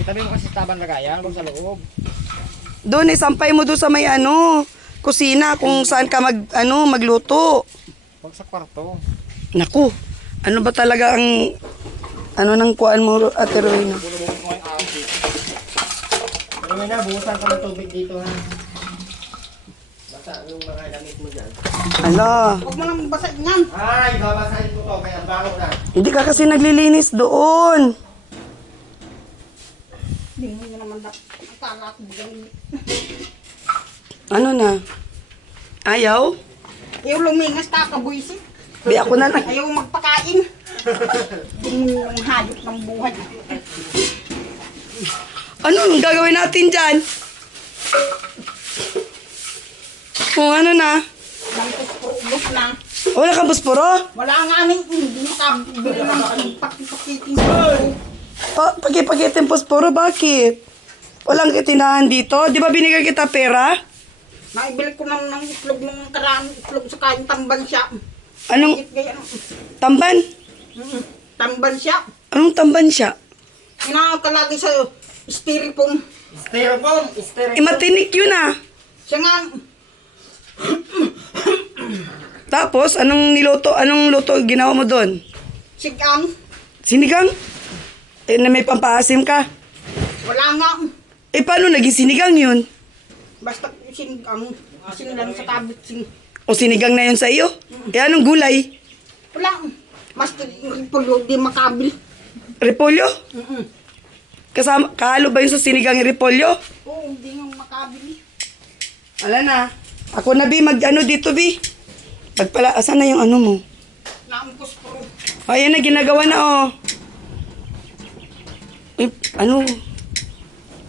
Itabi mo kasi taban lagayan, huwag sa loob. Doon, isampay mo doon sa may kusina kung saan ka magluto. Huwag sa kwarto. Naku, ano ba talaga ang ng kuan mo, Ate Rowena? Bulo-bulo mo yung outfit. Pero may nabuhusan ka ng tubig dito ha. Basta yung mga damit mo dyan. Ala, Huwag mo nang basahin yan. Ay, babasahin ko to, kaya bango na. hindi ka kasi naglilinis doon. Hindi mo naman akala ko magaling. Ano na? Ayaw? Ayaw lumingas, kakabuisin. Di ako na lang. Ayaw magpakain. Hindi mo yung hayop ng buhay. Ano ang gagawin natin dyan? Kung ano na? Langkos po, ubos na. Wala kang busporo? Wala nga nang hindi makabili ng pakipakitin. Pakipakitin posporo, bakit? Walang kitinahan dito? Di ba binigay kita pera? Naibili ko ng itlog ng karaan, itlog sa kain, tamban siya. Anong Gaya, tamban? tamban siya. Anong tamban siya? Inakalagi sa styrofoam. Styrofoam, Matinik yun ah. Siya nga, Tapos, anong luto ginawa mo doon? sigang, Sinigang? Na may pampaasim ka? wala nga. Paano naging sinigang yun? Basta sigang, asin lang sa tabit sing. O sinigang na yun sa iyo? Anong gulay? Wala. Mas pulo di makabil. Repolyo? Kasama, kahalo ba yun sa sinigang yung repolyo? Oo, hindi nga makabil. Wala na. Ako na, Bi, dito, Bi. Pagpala, asan na yung mo? Naangkos po. Ayan na, ginagawa na, oh.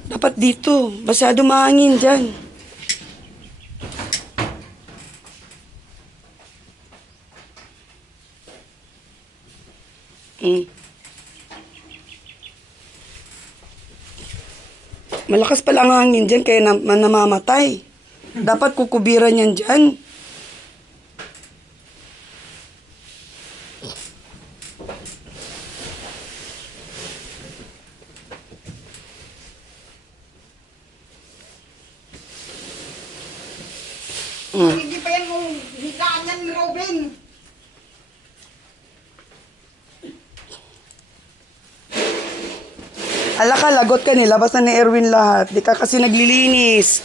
Dapat dito. Masyado mahangin dyan. Malakas pala ang hangin dyan, kaya namamatay. Dapat kukubiran yan dyan. Hindi pa yan yung higaan yan ni Robin. Ala ka, lagot ka, nilabas na ni Erwin lahat. Di ka kasi naglilinis.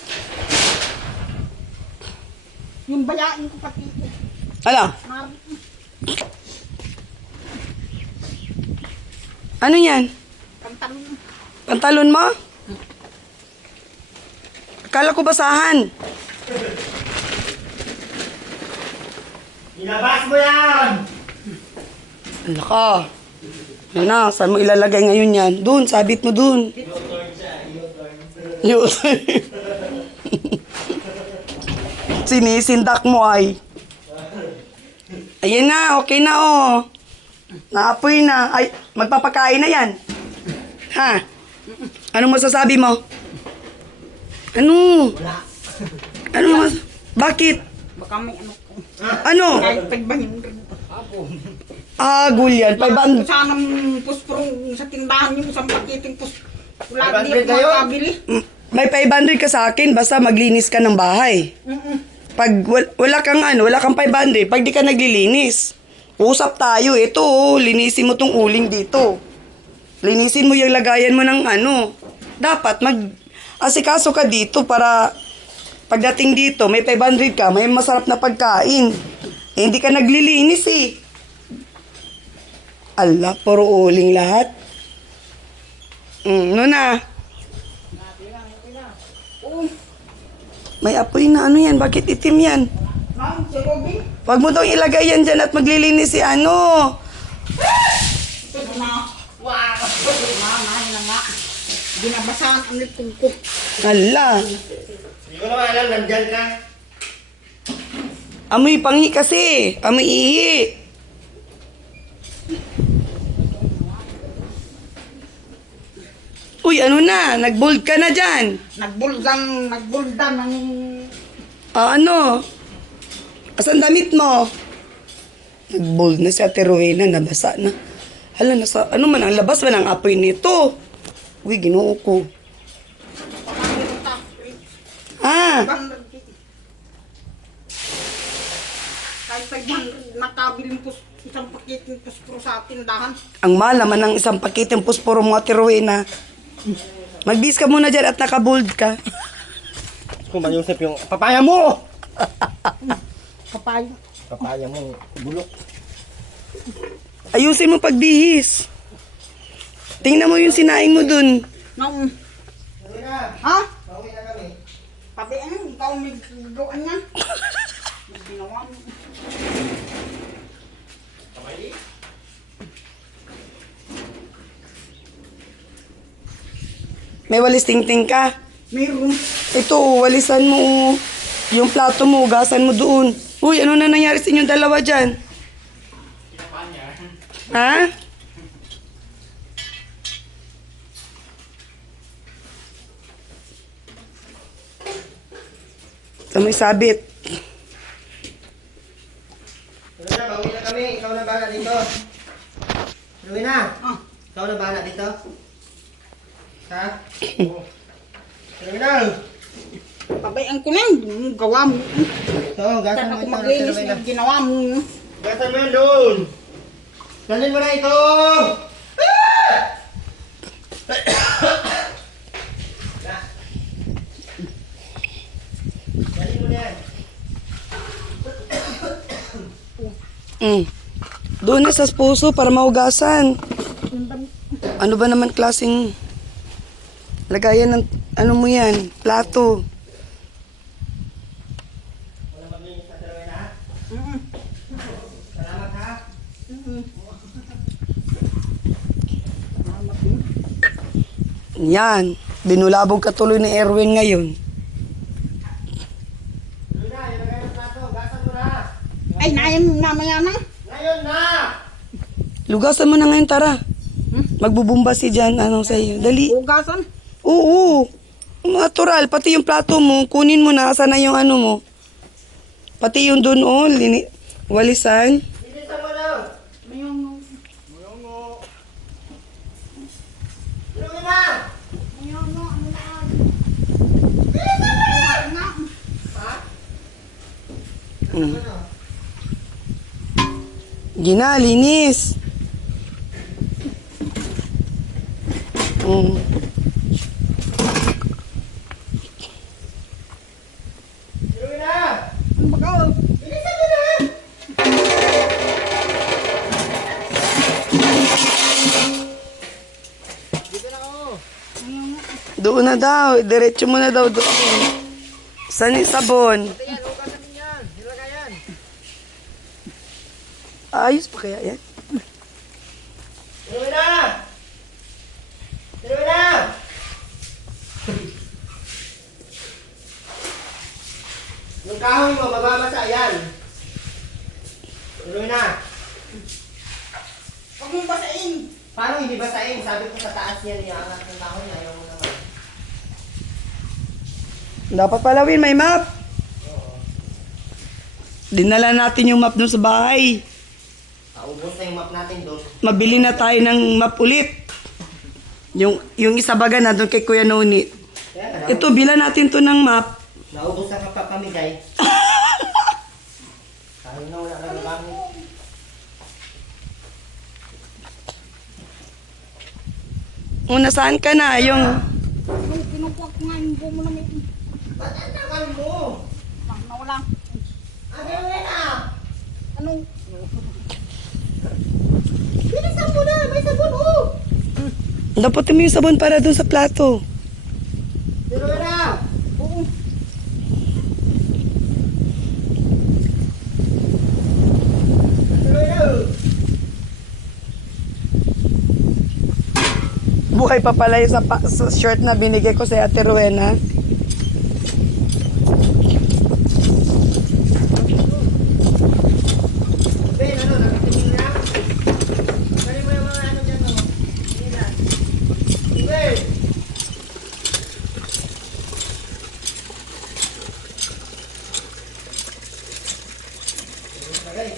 Yung bayain ko pati. Ala, Mar- ano yan? Pantalon. Pantalon mo? Akala ko basahan. Ilabas mo yan! Ala ka. Yan na, saan mo ilalagay ngayon yan? Doon, sabit mo doon. U-turn. Sinisindak mo ay. Ayan na, okay na oh. Naapoy na. Ay, magpapakain na yan. Ha? Anong masasabi mo? Ano? Bakit? Baka may ano ko. Ano? Kahit pagbahin rin. Gulyan. 500. Sanang puspurong sa tindahan yung isang pakiting puspurong. Wala 500 di ako kayo? makabili. May 500 ka sa akin, basta maglinis ka ng bahay. Pag wala kang 500, pag di ka naglilinis, usap tayo. Ito, linisin mo tong uling dito. Linisin mo yung lagayan mo ng Dapat asikaso ka dito para pagdating dito, may 500 ka, may masarap na pagkain. Hindi ka naglilinis eh. Ala, puro uling lahat. Ano na? May apoy na yan? Bakit itim yan? Ma'am, si Robin. Huwag mo daw ilagay yan dyan at maglilinis si Ito na. Wow. Mama, na nga. Binabasahan ang litong ko. Ala, Hindi ko naman alam, nandyan ka. amoy pangi kasi. Amoy ihi. Uy, ano na? Nag-bold ka na dyan. Nagbuldan ng Ano? Asan damit mo? Nag-bold na si Ate Rowena, nabasa na. Hala, ano man ang labas ba ng apoy nito? Uy, ginoo ko. Pamangin ta. Ah, Kahit 500 nakabiling isang pakit ng puspro sa tindahan. ang mahal naman ng isang pakiteng pusporo mga Rowena. Magbis ka muna dyan at nakabold ka. Kung Yusef yung papaya mo! Kapayo. Papaya mo, bulok. Ayusin mo pagbihis. Tingnan mo yung sinaing mo dun. Nang, Uwi na. ha? Uwi na kami. Pabi ikaw may gawaan yan. Ginawa mo. May walis tingting ka. Mayroon. Ito, walisan mo. Yung plato mo, ugasan mo doon. Uy, ano na nangyari sa inyong dalawa dyan? Ha? Sa may sabit. Uwi na, pauwi na kami. Ikaw na bahala dito. Uwi na. Ah. Ikaw na bahala dito. Ha? Uwi na. Pabayaan ko na yun. Gawa mo. Ito, gasan Saan mo ako ito. maglinis na ginawa mo. Gasan mo yan doon. Dalhin mo na ito. Dalhin mo na yan. Doon na sa puso para maugasan. Ano ba naman klaseng lagayan ng ano mo yan? Plato. Wala maglinis na talaga na. Mm. Salamat ha. Mm. Yan. Binulabog ka tuloy ni Erwin ngayon. Uwi na, ilagay mo plato. Gasan mo na. Ay, naayam namaya na. Ngayon na. Lugasan mo na ngayon, tara. Magbubumba si Jan, ano sa iyo. Dali. Ugasan. Oo. Natural, pati yung plato mo, kunin mo na, sana yung ano mo. Pati yung doon, oh, walisan. Bilisan mo na. Mayroon. Uwi na. Mayroon. Ano na? Na. Gina, linis. Mm. Uwi na. Ano ba ka? Bilisan mo na. Dito na ako. Doon na daw, diretso mo na daw doon. Saan yung sabon? Ayan, hugasan mo yan. Nilagay yan. Ayos pa kaya yan? Uwi na. Uwi na. Yung kahoy mo, mababasa yan. Uwi na. Huwag mong basain. Paano hindi basahin? Sabi ko sa taas yan, iangat yung kahoy niya. Ayaw mo naman. Dapat palawin, may map. Dinala natin yung map doon sa bahay. Paubos na yung map natin doon. Mabili na tayo ng map ulit. Yung isa baga na doon kay Kuya Noni. Kaya Ito, bila natin to ng map. naubos na kapapamigay. Tayo na wala na gamit. Una, saan ka na? Yung... Anong kinukuha ko nga yung bumo na may... Ba't ang tagal mo? Nawala. Ano yun na? Anong... Bilisan mo na! May sabon oh! Dapat mo yung sabon para doon sa plato. Pero na! Oo. Pero na! Buhay pa pala yung sa shirt na binigay ko sa Ate Rowena. Ben, ano? Nakatingin na? Galing mo yung mga ano dyan oh. Tingin na. Ben! Okay.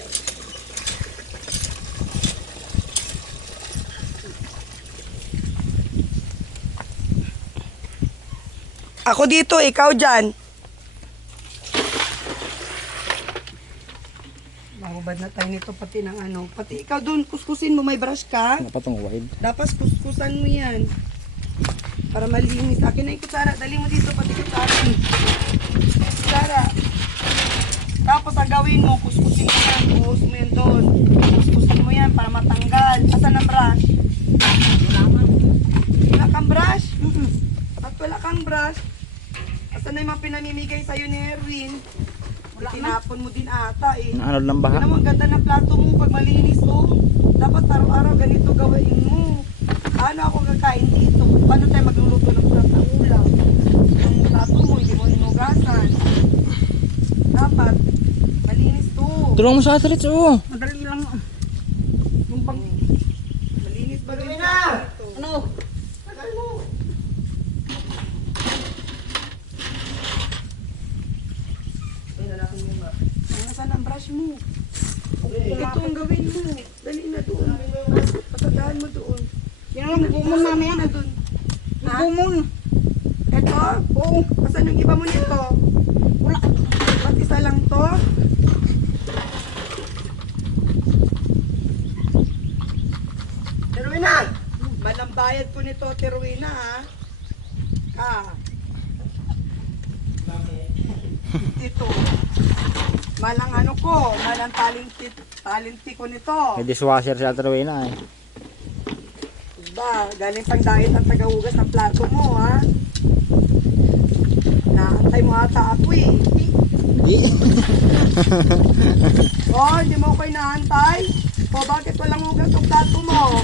Ako dito, ikaw dyan. Mahubad na tayo nito pati ng ano. Pati ikaw doon, kuskusin mo. May brush ka? Dapat tong wide. Dapat kuskusan mo yan. Para malinis. Akin na yung kutsara. Dali mo dito pati kutsara. Kutsara. Tapos ang gawin mo, kuskusin mo yan. Buhos mo yan doon. Kuskusin mo yan para matanggal. Asan ang brush? Wala kang brush? At wala kang brush. Asan na yung mga pinamimigay sa'yo ni Erwin? Tinapon mo din ata eh. Ano lang baha? Tignan mo, ang ganda ng plato mo pag malinis oh. Dapat araw-araw ganito gawain mo. Paano ako kakain dito? Paano tayo magluluto ng sarap ng ulam? Ang plato mo, hindi mo hinugasan. Dapat, malinis to. Tulong mo sa athletes, oo. Madali lang. Yung bang... Malinis ba rin na! ito? Ano? Tagal mo! Ay, lalaki mo ba? Nasaan ang brush mo? Ito ang gawin mo. Dali na doon. Patadaan mo doon. Yan lang, bumon namin yan. Na doon. Bumon. Ito? Oo. Asan yung iba mo nito? Wala. Ba't isa lang to? Terwina! Malang bayad ko nito, Terwina, ha? Ito. Malang ano ko, malang talenti ko nito. May dishwasher si Ate Rowena eh. Diba, galing pang diet ang tagahugas ng plato mo, ha? Naantay mo ata ako eh. Oh, hindi mo ako inaantay? O bakit walang hugas ang plato mo?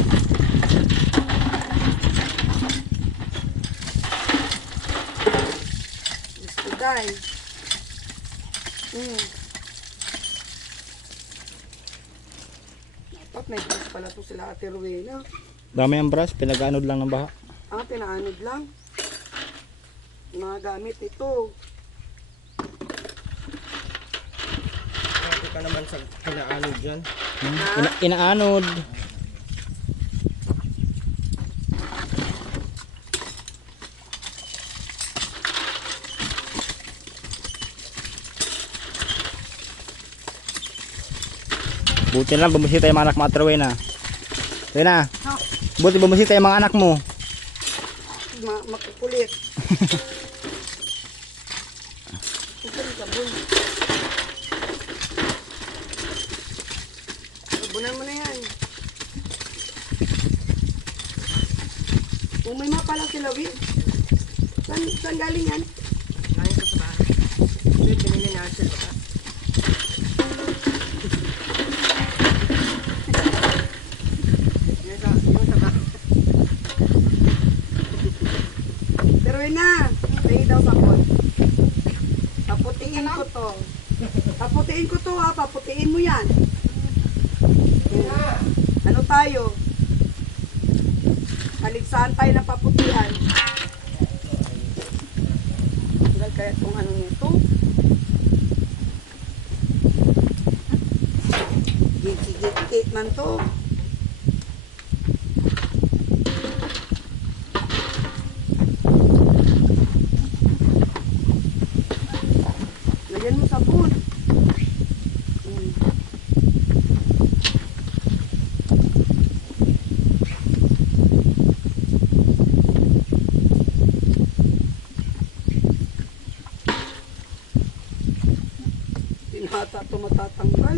Gusto guys. Dapat may brush pala to sila Ate Rowena. Dami ang brush, pinag-anod lang ng baha. Pinaanod lang. Mga gamit ito. Ito ka naman sa pinaanod dyan. Inaanod. Buti lang, bumisita yung mga anak mo, Ate Rowena. Rowena, buti bumisita yung mga anak mo. Makukulit. Kukulit ka, boy. Sabunan mo na yan. Umay pala sila, Will. Saan galing yan? Ngayon ko sa bahay. Ito yung binili ni Arcel baka. Yung sa bahay. Pero na, tayo daw sapot. Paputiin ko to. Paputiin ko to ha, paputiin mo yan. Ano tayo? Paligsahan tayo ng paputihan. Tanggal kaya itong ano nito. Gigit man to. Lagyan mo sabon. Pinata ito matatanggal.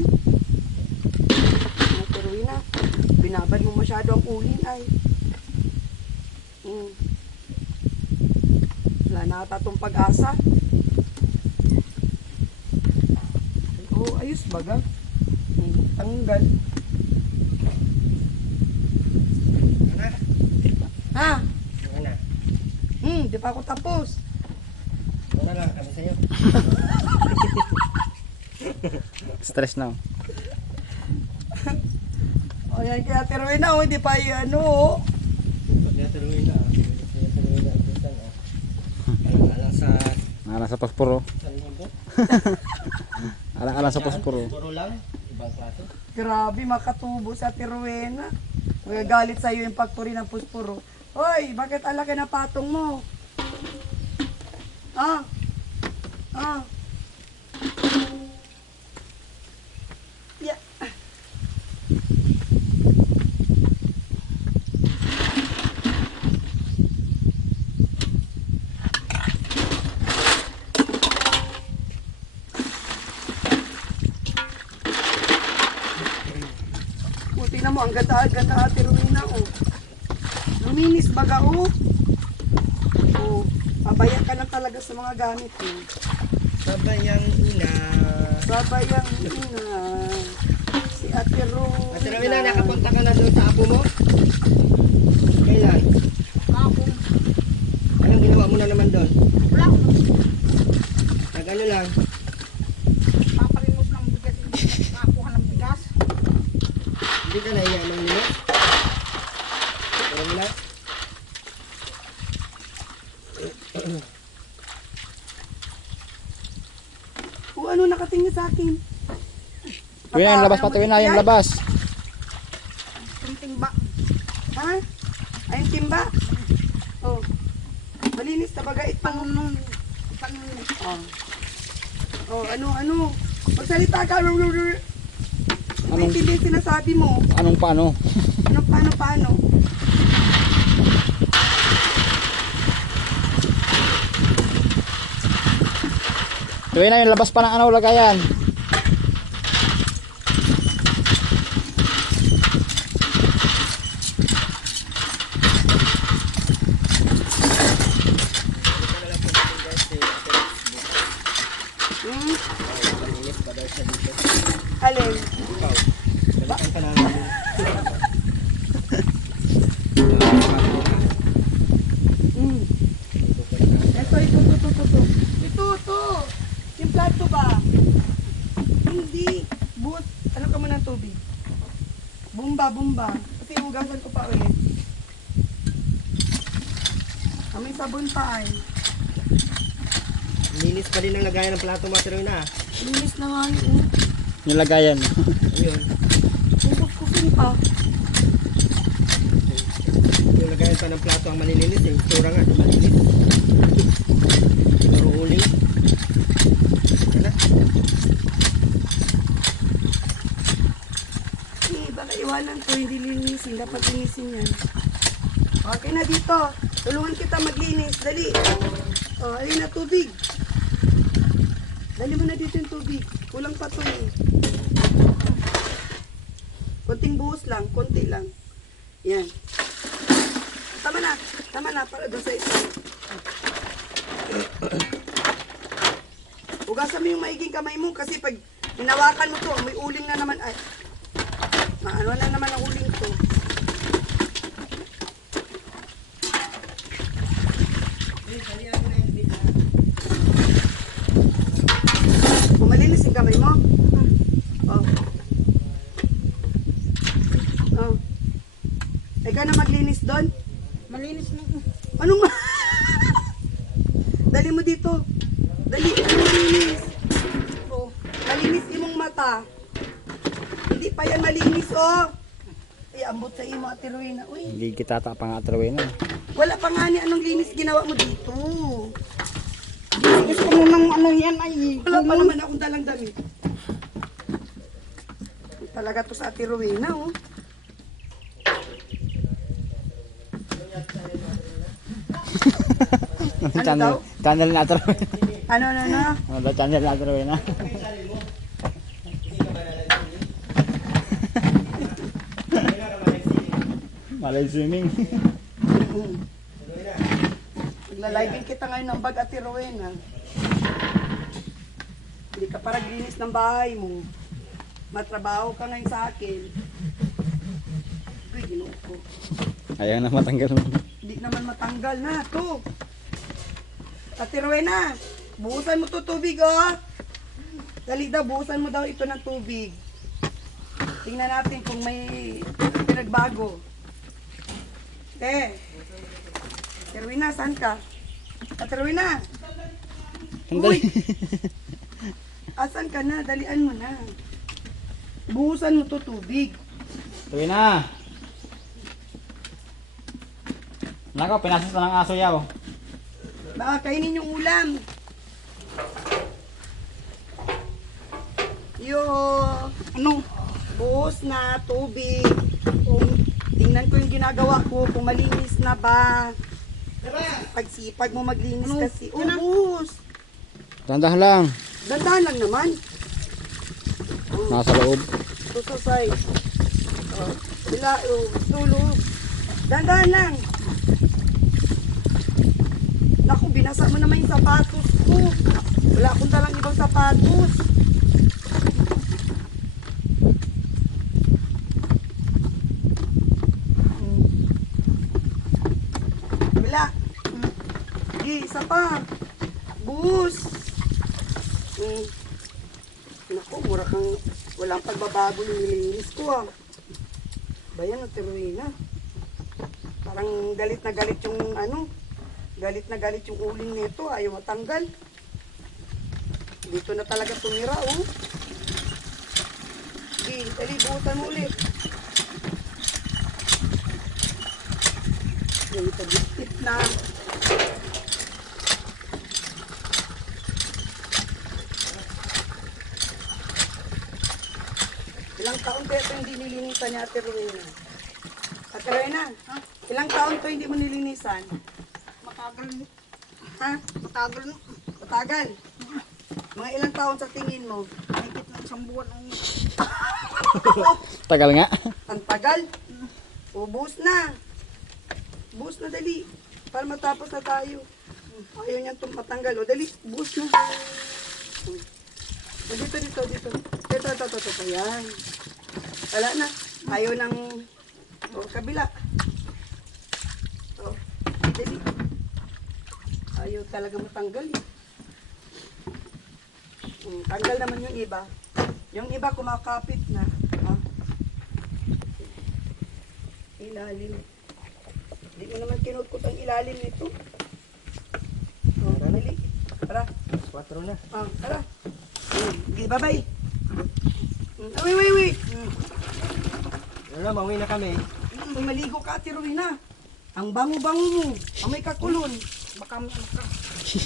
Natuloy na. Binabad mo masyado ang ulin ay. Wala na ata itong pag-asa. Oo, ayos baga. Tanggal. Ha? Ano na? Di pa ako tapos. Una lang kami sa'yo. Stress na. O yan kaya tiruin na, hindi pa yung ano. Pag natuloy na. Natuloy na. Alang sa... Alang sa posporo. Sa linggo. Alang sa posporo. Puro lang. Ibang klase. Grabe, makatubo sa Tiruena. Magagalit sa'yo yung pagpuri ng puspuro. Hoy, bakit alaki na patong mo? Ah. Ah. Yeah. Buti na mo, ang ganda-ganda Ate Rowena, oh. Luminis baga, oh. Oh, pabayang ka na talaga sa mga gamit mo. Sabayang ina. Babayang ina. Si Ate Rowena. Ate Rowena, nakapunta ka na doon sa apo mo? Kailan? Ako. Anong ginawa mo na naman doon? Wala. Nag-ano lang? Paparimos ng bigas. Nakakuha ng bigas. Hindi ka nahiya ng nila? Pero mo na? O ano nakatingin sa akin? Tuwi na yung labas pa, tuwi na yung labas. Timba. Ha? Ay, yung timba? Oh. Malinis na baga itang... Oh. Oh, ano? Magsalita ka. Anong- Hindi sinasabi mo. Anong paano? Paano? Tuwi na yung labas pa ng ano, lagayan. Hmm? Malinis pa daw siya dito. Alin? Ikaw, balikan ka namin. Hmm. Ito. Ito. Yung plato ba? Hindi. But, ano ka muna ng tubig? Bumba. Kasi hugasan ko pa ulit. May sabon pa ay. Linis pa din ang lagayan ng plato mo, Ate Rowena. Linis na nga yun. Yung lagayan. Ayun. Kukus-kusin pa. Yung lagayan pa ng plato ang malilinis eh. Itsura nga, malinis. Puro uling. Ano? Baka iwanan ko, hindi linisin. Dapat linisin yan. Okay na dito. Tulungan kita maglinis. Dali. Oh, ayun na tubig. Dali mo na dito yung tubig. Kulang pa to eh. Konting buhos lang. Konti lang. Yan. Tama na. Para doon sa isa. Hugasan mo yung maiging kamay mo kasi pag hinawakan mo to, may uling na naman. Ay, ano na naman ang uling to. Malinis yung kamay mo? Oh. Oh. Ikaw na maglinis doon? Malinis na. Anong ma... Dali mo dito. Dali. Malinis. Oh. Malinis imong mata. Hindi pa yan malinis, oh. Ay, ambot sa imo, Ate Rowena. Uy. Hindi kita tapang Ate Rowena. Wala pa nga ni anong linis ginawa mo dito. Gusto mo ng ano yan ay. Wala pa naman akong dalang damit. Talaga to sa Ate Rowena, oh. Ano daw? Channel na Ate Rowena. Ano? Ano daw channel na Ate Rowena? Malay swimming. Nagla-live kita ngayon ng bag, Ate Rowena. Hindi ka para linis ng bahay mo. Matrabaho ka ngayon sa akin. Uy, ginoo ko. Ayaw na matanggal mo. Hindi naman matanggal na. To. Ate Rowena, buhusan mo to tubig, oh. Dali daw, buhusan mo daw ito ng tubig. Tingnan natin kung may pinagbago. Ate Rowena, saan ka? Ate Rowena, Sandali. asan ka na? Dalian mo na. Buhusan mo to tubig. Tuwi na. Nako, pinasas na ng aso yaw. Baka kainin yung ulam. Yo, Ano? buhos na tubig. Tingnan ko yung ginagawa ko, kung malinis na ba. Pagsipag mo maglinis kasi. Oh, buhos. Tandahan lang. Dandahan lang naman. Nasa loob. Ito sa side. Tulog. Dandahan lang. Naku, binasa mo naman yung sapatos ko. Wala akong dalang ibang sapatos. Wala. Sige, isa pa. Bus. Naku, mura kang walang pagbabago yung nilinis ko ah. Bayan at Terwina. Parang galit na galit yung ano. Galit na galit yung uling nito. Ayaw matanggal. Dito na talaga tumira oh. Sige, dali, buhusan mo ulit. Dito, bitip na. Ilang taon kaya ito hindi nilinisan niya, Ate Rowena? Ate Rowena, ilang taon to hindi mo nilinisan? Matagal. Ha? Matagal. Matagal? Mga ilang taon sa tingin mo? Mahigit ng isang buwan ang Tagal nga. Ang tagal? Ubus na. Ubus na dali. Para matapos na tayo. Ayaw niyan matanggal. O dali, ubus na. O, dito. Ito. Yan. Wala na. Ayaw ng kabila. O, dali. Ayaw talaga matanggal. Tanggal naman yung iba. Yung iba kumakapit na. Ha? Ilalim. Hindi mo naman kinukot ang ilalim nito. O, dali. Tara. 4 na. Tara. Sige, bye-bye. Wait. Ano, mauwi na kami. Maligo ka, Ate Rowena. Ang bango-bango mo. Amoy kakulon. baka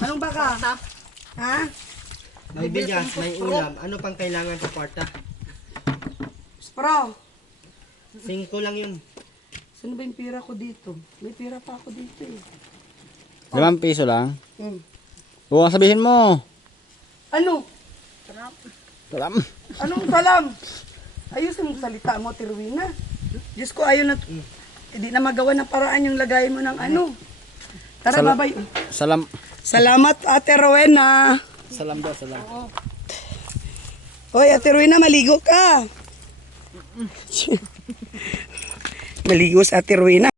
Anong baka? Ha? May bigas, may ulam. Ano pang kailangan sa kwarta? Spro. 5 lang yun. Saan ba yung pira ko dito? May pira pa ako dito eh. 5 piso lang. Hmm. Huwag sabihin mo. Ano? Salam. Anong salam? Ayos ang salita mo, Ate Rowena. Diyos ko, ayaw na... Hindi na magawa ng paraan yung lagay mo ng ano. Tara, babay. Salam. Salamat, Ate Rowena. Salam daw, salam. Hoy, Ate Rowena, maligo ka. Maligo sa Ate Rowena.